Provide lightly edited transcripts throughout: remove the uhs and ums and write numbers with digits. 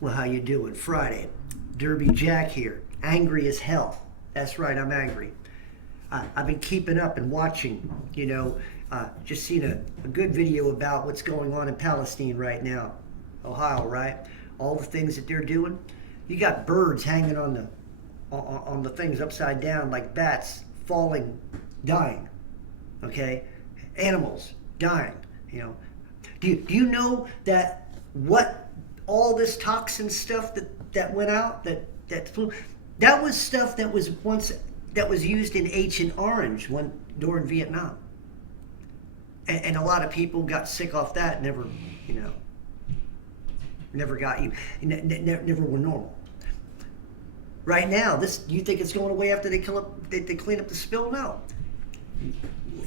Well, how you doing? Friday. Derby Jack here. Angry as hell. That's right, I'm angry. I've been keeping up and watching, just seen a good video about what's going on in Palestine right now. Ohio, right? All the things that they're doing. You got birds hanging on the things upside down like bats, falling, dying. Okay? Animals dying, Do you know that what all this toxin stuff that went out, that was stuff that was used in Agent Orange during Vietnam, and a lot of people got sick off that. Never were normal. Right now, you think it's going away after they clean up the spill? No.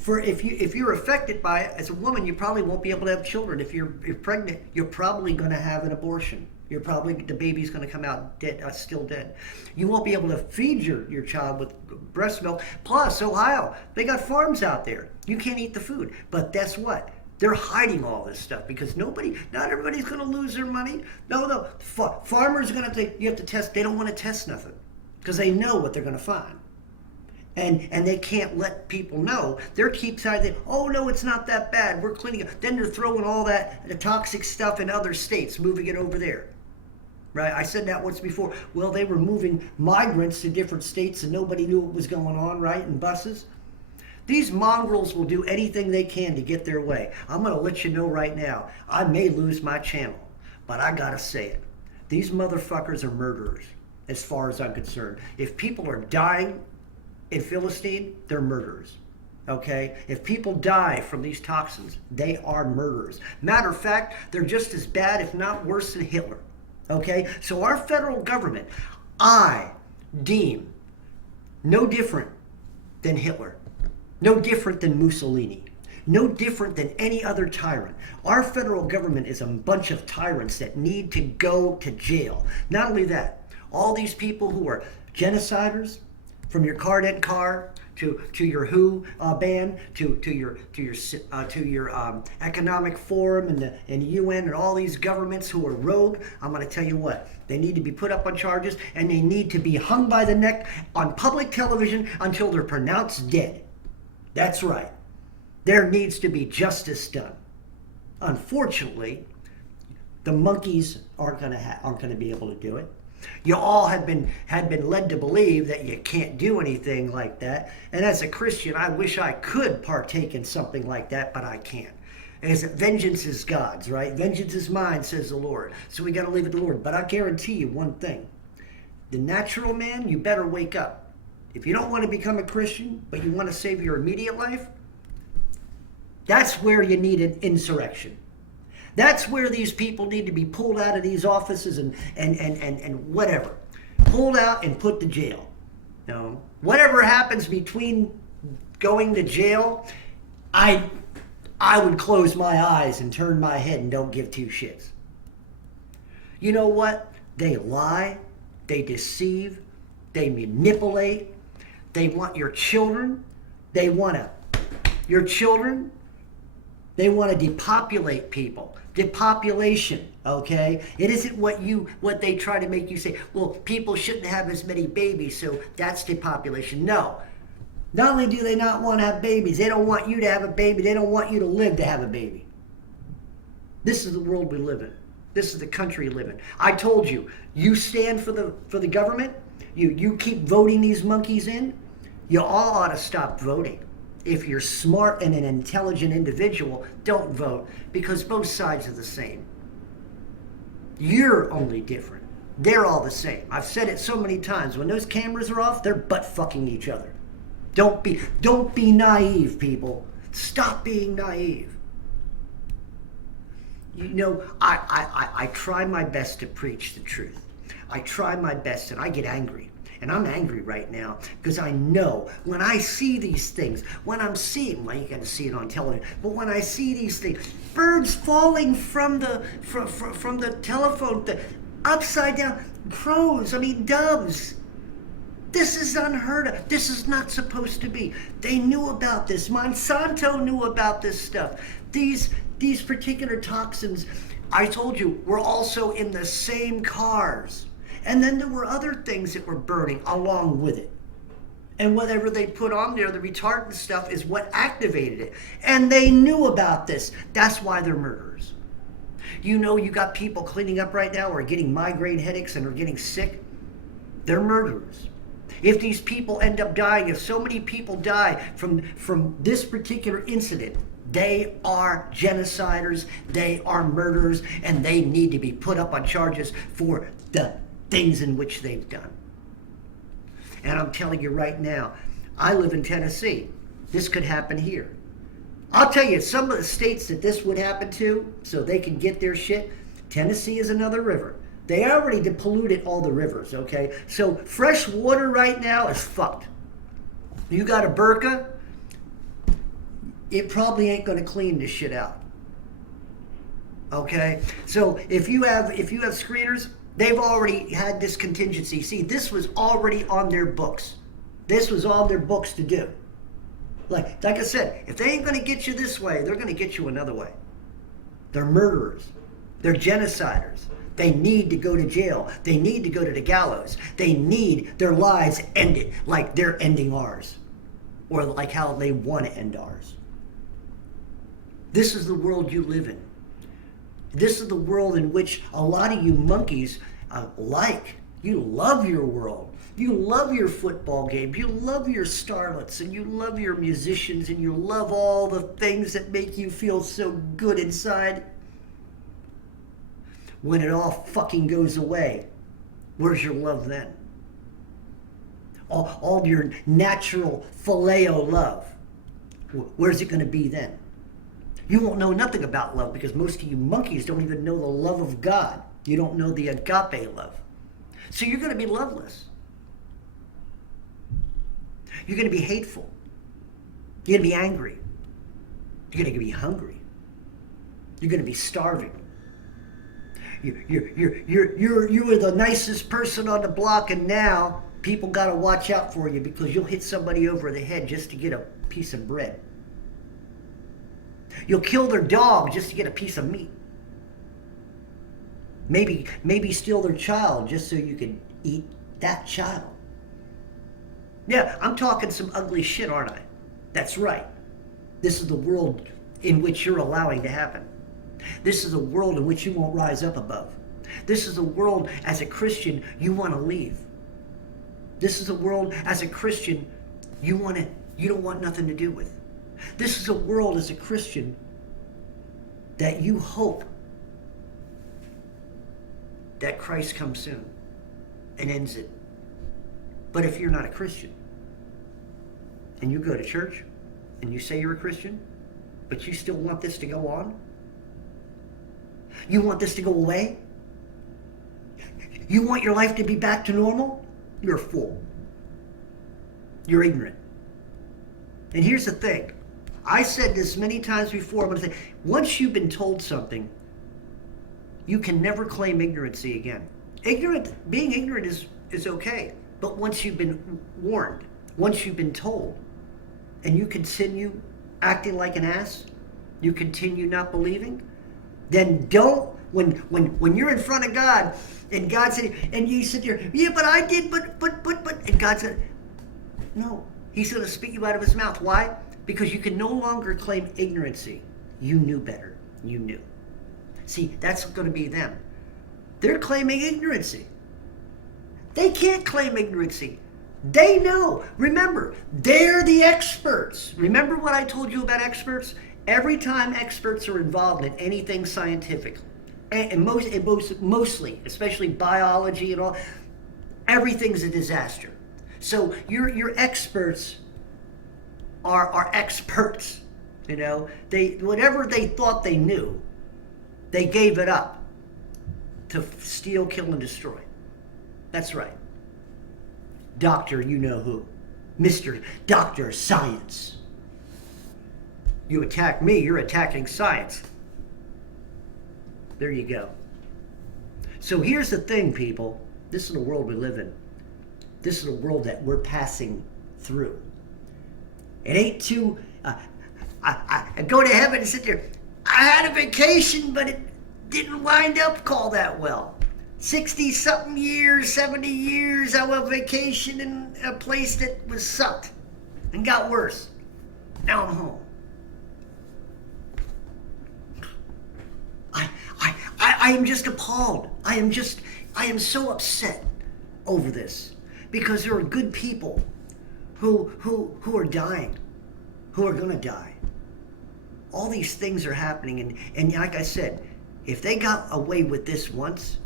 If you're affected by it as a woman, you probably won't be able to have children. If you're pregnant, you're probably going to have an abortion. The baby's going to come out dead, still dead. You won't be able to feed your child with breast milk. Plus, Ohio, they got farms out there. You can't eat the food. But guess what? They're hiding all this stuff because not everybody's going to lose their money. No. Farmers are going to you have to test. They don't want to test nothing because they know what they're going to find. And they can't let people know. They're keep saying, oh no, it's not that bad. We're cleaning it. Then they're throwing all the toxic stuff in other states, moving it over there. Right? I said that once before. Well, they were moving migrants to different states and nobody knew what was going on, right, in buses. These mongrels will do anything they can to get their way. I'm going to let you know right now, I may lose my channel, but I got to say it. These motherfuckers are murderers, as far as I'm concerned. If people are dying in Philistine, they're murderers. Okay? If people die from these toxins, they are murderers. Matter of fact, they're just as bad, if not worse, than Hitler. Okay? So our federal government, I deem no different than Hitler, no different than Mussolini, no different than any other tyrant. Our federal government is a bunch of tyrants that need to go to jail. Not only that, all these people who are genociders, from your Cardent car to your WHO ban to your Economic Forum and UN and all these governments who are rogue. I'm going to tell you what, they need to be put up on charges and they need to be hung by the neck on public television until they're pronounced dead. That's right. There needs to be justice done. Unfortunately, the monkeys aren't going to be able to do it. You all had been led to believe that you can't do anything like that. And as a Christian, I wish I could partake in something like that, but I can't. As vengeance is God's, right? Vengeance is mine, says the Lord. So we got to leave it to the Lord. But I guarantee you one thing. The natural man, you better wake up. If you don't want to become a Christian, but you want to save your immediate life, that's where you need an insurrection. That's where these people need to be pulled out of these offices and whatever. Pulled out and put to jail. Whatever happens between going to jail, I would close my eyes and turn my head and don't give two shits. You know what? They lie, they deceive, they manipulate, they want your children, they want to depopulate people. Depopulation, okay? It isn't what they try to make you say, well, people shouldn't have as many babies, so that's depopulation. No. Not only do they not want to have babies, they don't want you to have a baby, they don't want you to live to have a baby. This is the world we live in. This is the country we live in. I told you, you stand for the government, you keep voting these monkeys in, you all ought to stop voting. If you're smart and an intelligent individual, don't vote because both sides are the same. You're only different. They're all the same. I've said it so many times. When those cameras are off, they're butt fucking each other. Don't be naive, people. Stop being naive. I try my best to preach the truth. I try my best and I get angry. And I'm angry right now because I know when I see these things, well, you got to see it on television, but when I see these things, birds falling from the telephone, upside down, doves. This is unheard of. This is not supposed to be. They knew about this. Monsanto knew about this stuff. These particular toxins I told you, we're also in the same cars. And then there were other things that were burning along with it. And whatever they put on there, the retardant stuff, is what activated it. And they knew about this. That's why they're murderers. You know, you got people cleaning up right now who are getting migraine headaches and are getting sick. They're murderers. If these people end up dying, if so many people die from this particular incident, they are genociders, they are murderers, and they need to be put up on charges for the things in which they've done. And I'm telling you right now, I live in Tennessee. This could happen here. I'll tell you, some of the states that this would happen to, so they can get their shit, Tennessee is another river. They already polluted all the rivers, okay? So fresh water right now is fucked. You got a burqa, it probably ain't going to clean this shit out. Okay? So if you have screeners, they've already had this contingency. See, this was already on their books. This was on their books to do. Like I said, if they ain't going to get you this way, they're going to get you another way. They're murderers. They're genociders. They need to go to jail. They need to go to the gallows. They need their lives ended like they're ending ours. Or like how they want to end ours. This is the world you live in. This is the world in which a lot of you monkeys like. You love your world. You love your football game. You love your starlets, and you love your musicians, and you love all the things that make you feel so good inside. When it all fucking goes away, where's your love then? All your natural phileo love, where's it going to be then? You won't know nothing about love because most of you monkeys don't even know the love of God. You don't know the agape love. So you're going to be loveless. You're going to be hateful. You're going to be angry. You're going to be hungry. You're going to be starving. You were the nicest person on the block, and now people got to watch out for you because you'll hit somebody over the head just to get a piece of bread. You'll kill their dog just to get a piece of meat. Maybe steal their child just so you can eat that child. Yeah, I'm talking some ugly shit, aren't I? That's right. This is the world in which you're allowing to happen. This is a world in which you won't rise up above. This is a world as a Christian you want to leave. This is a world as a Christian you don't want nothing to do with. This is a world as a Christian that you hope that Christ comes soon and ends it. But if you're not a Christian and you go to church and you say you're a Christian, but you still want this to go on, you want this to go away, you want your life to be back to normal, you're a fool. You're ignorant. And here's the thing. I said this many times before. I'm going to say, once you've been told something, you can never claim ignorancy again. Being ignorant is okay. But once you've been warned, once you've been told, and you continue acting like an ass, you continue not believing, then don't, when you're in front of God, and God said, and you sit there, yeah, but I did, but, and God said, no, he's going to spit you out of his mouth. Why? Because you can no longer claim ignorancy. You knew better. You knew. See, that's going to be them. They're claiming ignorancy. They can't claim ignorancy. They know. Remember, they're the experts. Remember what I told you about experts? Every time experts are involved in anything scientific, and mostly, especially biology and all, everything's a disaster. So your experts are experts. You know, whatever they thought they knew, they gave it up to steal, kill, and destroy. That's right. Doctor, you know who. Mr. Dr. Science. You attack me, you're attacking science. There you go. So here's the thing, people. This is the world we live in. This is the world that we're passing through. It ain't too... I go to heaven and sit there. I had a vacation, but didn't wind up all that well. 60-something years, 70 years, I went vacation in a place that was sucked and got worse. Now I'm home. I am just appalled. I am so upset over this because there are good people who are dying, who are going to die. All these things are happening, and like I said, if they got away with this once,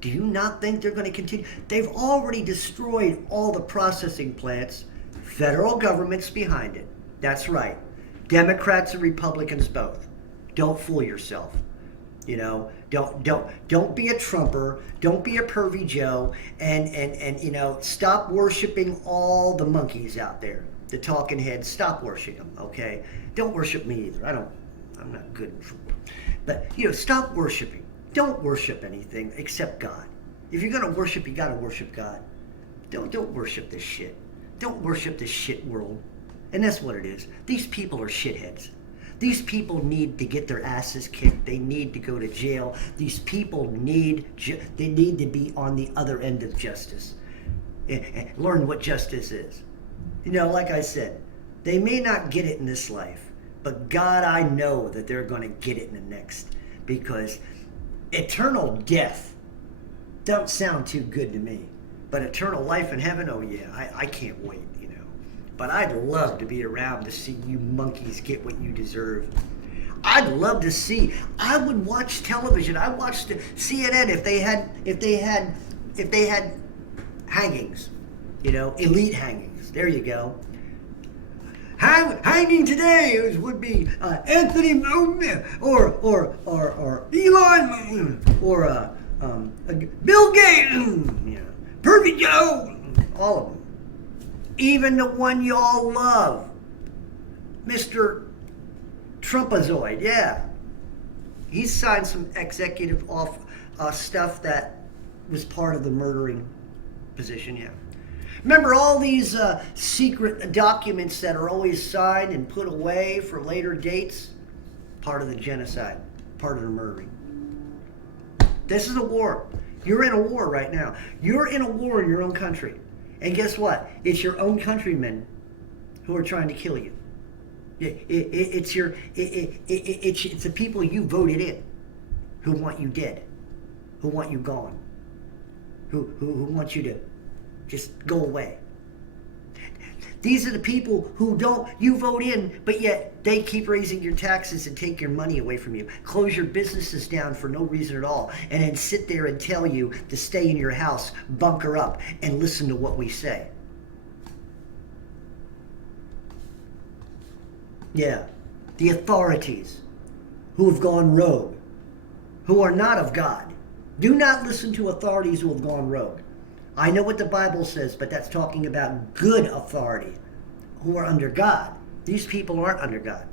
do you not think they're going to continue? They've already destroyed all the processing plants. Federal government's behind it. That's right. Democrats and Republicans both. Don't fool yourself. You know, don't be a Trumper. Don't be a pervy Joe. And you know, stop worshiping all the monkeys out there. The talking heads. Stop worshiping them. Okay. Don't worship me either. I'm not good for. But you know, stop worshiping. Don't worship anything except God. If you're gonna worship, you gotta worship God. Don't worship this shit. Don't worship this shit world. And that's what it is. These people are shitheads. These people need to get their asses kicked. They need to go to jail. These people need to be on the other end of justice. And learn what justice is. You know, like I said, they may not get it in this life, but God, I know that they're going to get it in the next. Because eternal death don't sound too good to me. But eternal life in heaven, oh yeah, I can't wait. But I'd love to be around to see you monkeys get what you deserve. I'd love to see. I would watch television. I watched CNN if they had hangings, you know, elite hangings. There you go. Hanging today would be Anthony or Elon or Bill Gates, Pervy Joe, all of them. Even the one you all love, Mr. Trumpazoid, yeah. He signed some executive stuff that was part of the murdering position, yeah. Remember all these secret documents that are always signed and put away for later dates? Part of the genocide, part of the murdering. This is a war. You're in a war right now. You're in a war in your own country. And guess what? It's your own countrymen who are trying to kill you. It's the people you voted in who want you dead, who want you gone, who want you to just go away. These are the people who you vote in, but yet they keep raising your taxes and take your money away from you. Close your businesses down for no reason at all. And then sit there and tell you to stay in your house, bunker up, and listen to what we say. Yeah. The authorities who have gone rogue, who are not of God. Do not listen to authorities who have gone rogue. I know what the Bible says, but that's talking about good authority who are under God. These people aren't under God.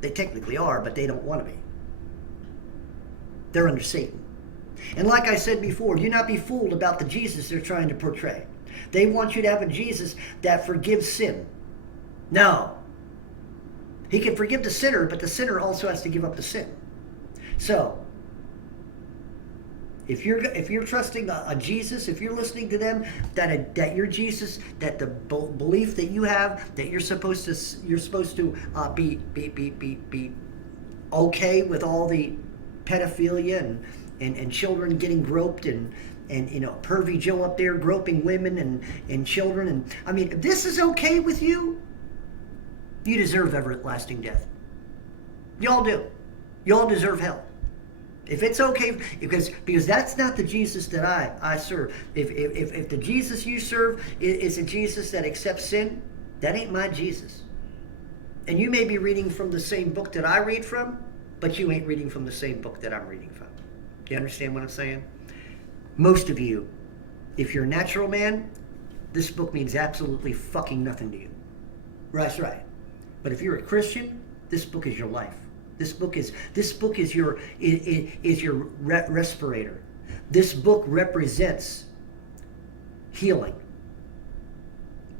They technically are, but they don't want to be. They're under Satan. And like I said before, do not be fooled about the Jesus they're trying to portray. They want you to have a Jesus that forgives sin. No. He can forgive the sinner, but the sinner also has to give up the sin. So, if you're trusting a Jesus, if you're listening to them, that your Jesus, that the belief that you have, that you're supposed to be okay with all the pedophilia and children getting groped and you know, pervy Joe up there groping women and children, and I mean, if this is okay with you, you deserve everlasting death. Y'all do. Y'all deserve hell. If it's okay, because that's not the Jesus that I serve. If the Jesus you serve is a Jesus that accepts sin, that ain't my Jesus. And you may be reading from the same book that I read from, but you ain't reading from the same book that I'm reading from. Do you understand what I'm saying? Most of you, if you're a natural man, this book means absolutely fucking nothing to you. That's right. But if you're a Christian, this book is your life. This book is your respirator. This book represents healing.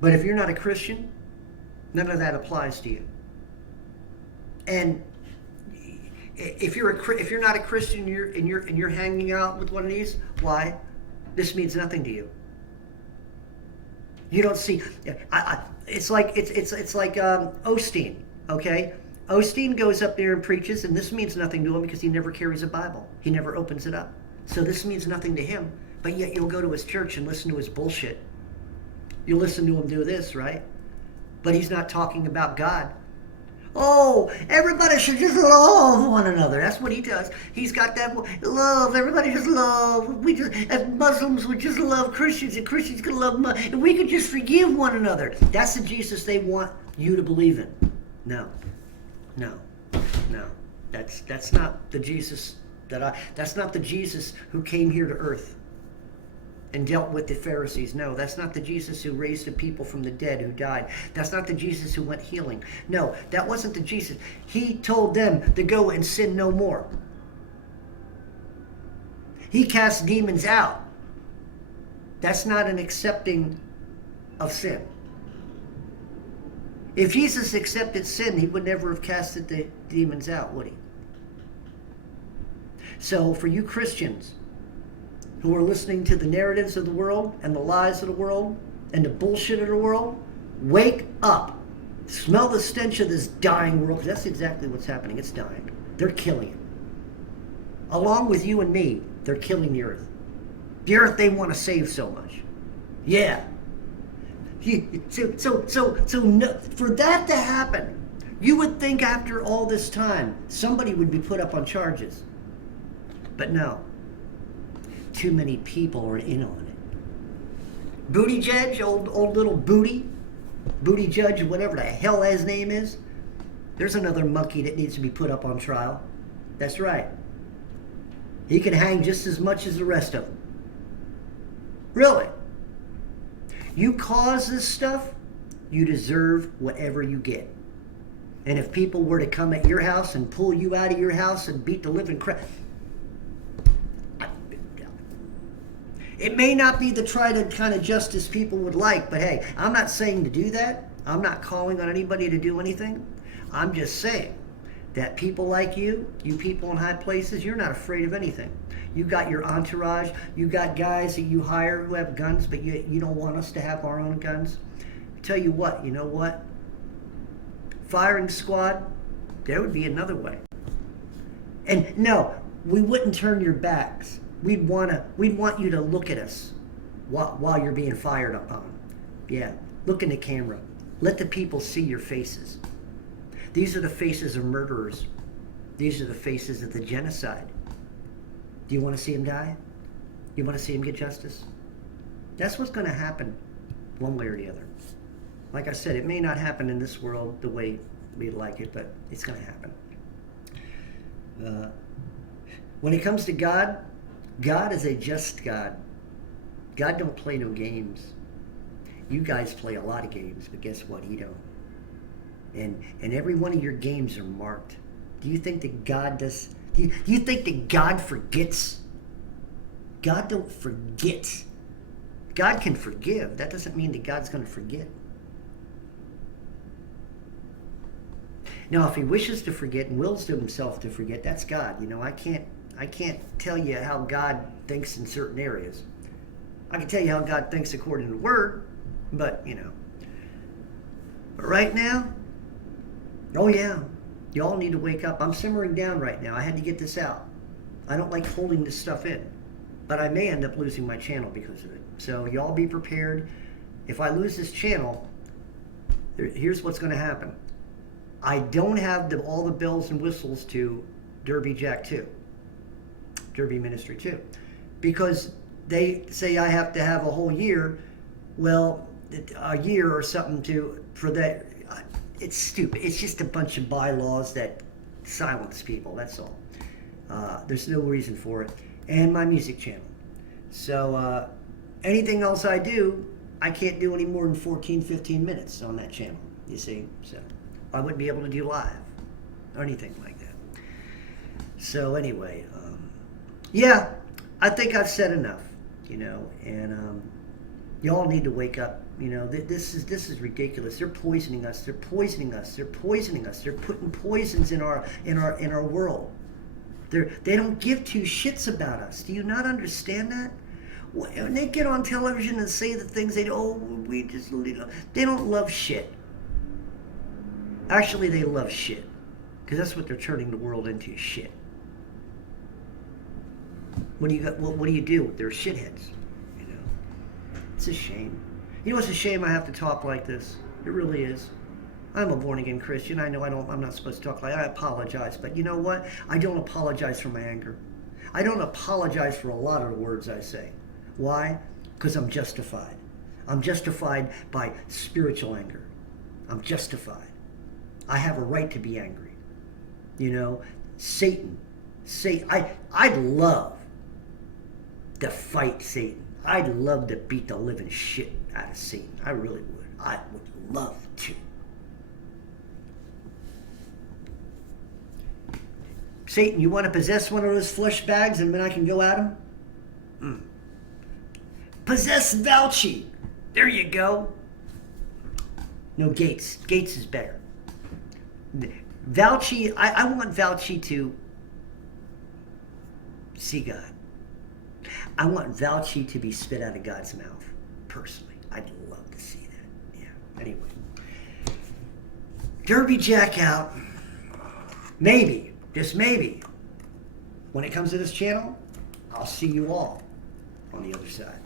But if you're not a Christian, none of that applies to you. And If you're not a Christian, you're hanging out with one of these, why? This means nothing to you. You don't see. It's like Osteen. Okay, Osteen goes up there and preaches, and this means nothing to him because he never carries a Bible. He never opens it up. So this means nothing to him. But yet you'll go to his church and listen to his bullshit. You'll listen to him do this, right? But he's not talking about God. Oh, everybody should just love one another. That's what he does. He's got that love. Everybody just love. As Muslims would just love Christians, and Christians could love Muslims, and we could just forgive one another. That's the Jesus they want you to believe in. No. That's not the Jesus that's not the Jesus who came here to earth and dealt with the Pharisees. No, that's not the Jesus who raised the people from the dead who died. That's not the Jesus who went healing. No, that wasn't the Jesus. He told them to go and sin no more. He cast demons out. That's not an accepting of sin. If Jesus accepted sin, he would never have casted the demons out, would he? So for you Christians who are listening to the narratives of the world and the lies of the world and the bullshit of the world, wake up. Smell the stench of this dying world. That's exactly what's happening. It's dying. They're killing it. Along with you and me, they're killing the earth. The earth they want to save so much. Yeah. So no, for that to happen, you would think after all this time, somebody would be put up on charges. But no. Too many people are in on it. Booty Judge, old little Booty Judge, whatever the hell his name is. There's another monkey that needs to be put up on trial. That's right. He can hang just as much as the rest of them. Really. You cause this stuff, you deserve whatever you get. And if people were to come at your house and pull you out of your house and beat the living crap, it may not be the trident kind of justice people would like, but hey, I'm not saying to do that. I'm not calling on anybody to do anything. I'm just saying that people like you people in high places, you're not afraid of anything. You got your entourage, you got guys that you hire who have guns, but you don't want us to have our own guns. Tell you what, you know what? Firing squad, there would be another way. And no, we wouldn't turn your backs. We'd want you to look at us while you're being fired upon. Yeah, look in the camera. Let the people see your faces. These are the faces of murderers. These are the faces of the genocide. Do you want to see him die? You want to see him get justice? That's what's going to happen one way or the other. Like I said, it may not happen in this world the way we'd like it, but it's going to happen. When it comes to God, God is a just God. God don't play no games. You guys play a lot of games, but guess what? He don't. And every one of your games are marked. Do you think that God does? Do you think that God forgets? God don't forget. God can forgive. That doesn't mean that God's going to forget. Now, if he wishes to forget and wills to himself to forget, that's God. You know, I can't tell you how God thinks in certain areas. I can tell you how God thinks according to the Word, but, you know. But right now, oh yeah, y'all need to wake up. I'm simmering down right now. I had to get this out. I don't like holding this stuff in, but I may end up losing my channel because of it. So y'all be prepared. If I lose this channel, here's what's going to happen. I don't have all the bells and whistles to Derby Jack 2. Derby Ministry 2, because they say I have to have a whole year. Well, a year or something for that. It's stupid. It's just a bunch of bylaws that silence people. That's all. There's no reason for it. And my music channel. So anything else I do, I can't do any more than 14, 15 minutes on that channel. You see, so I wouldn't be able to do live or anything like that. So anyway. Yeah, I think I've said enough, you know, and y'all need to wake up. You know, this is ridiculous. They're poisoning us. They're poisoning us. They're poisoning us. They're putting poisons in our world. They don't give two shits about us. Do you not understand that? When they get on television and say the things they don't love shit. Actually, they love shit. Because that's what they're turning the world into, shit. What do you do? They're shitheads. You know? It's a shame. You know, it's a shame I have to talk like this. It really is. I'm a born-again Christian. I know I'm not supposed to talk like that. I apologize. But you know what? I don't apologize for my anger. I don't apologize for a lot of the words I say. Why? Because I'm justified. I'm justified by spiritual anger. I'm justified. I have a right to be angry. You know, Satan. I'd love to fight Satan. I'd love to beat the living shit out of Satan. I really would. I would love to. Satan, you want to possess one of those flesh bags and then I can go at him? Possess Valchi. There you go. No, Gates. Gates is better. Valchi, I want Valchi to see God. I want Valchi to be spit out of God's mouth, personally. I'd love to see that. Yeah, anyway. Derby Jack out. Maybe, just maybe, when it comes to this channel, I'll see you all on the other side.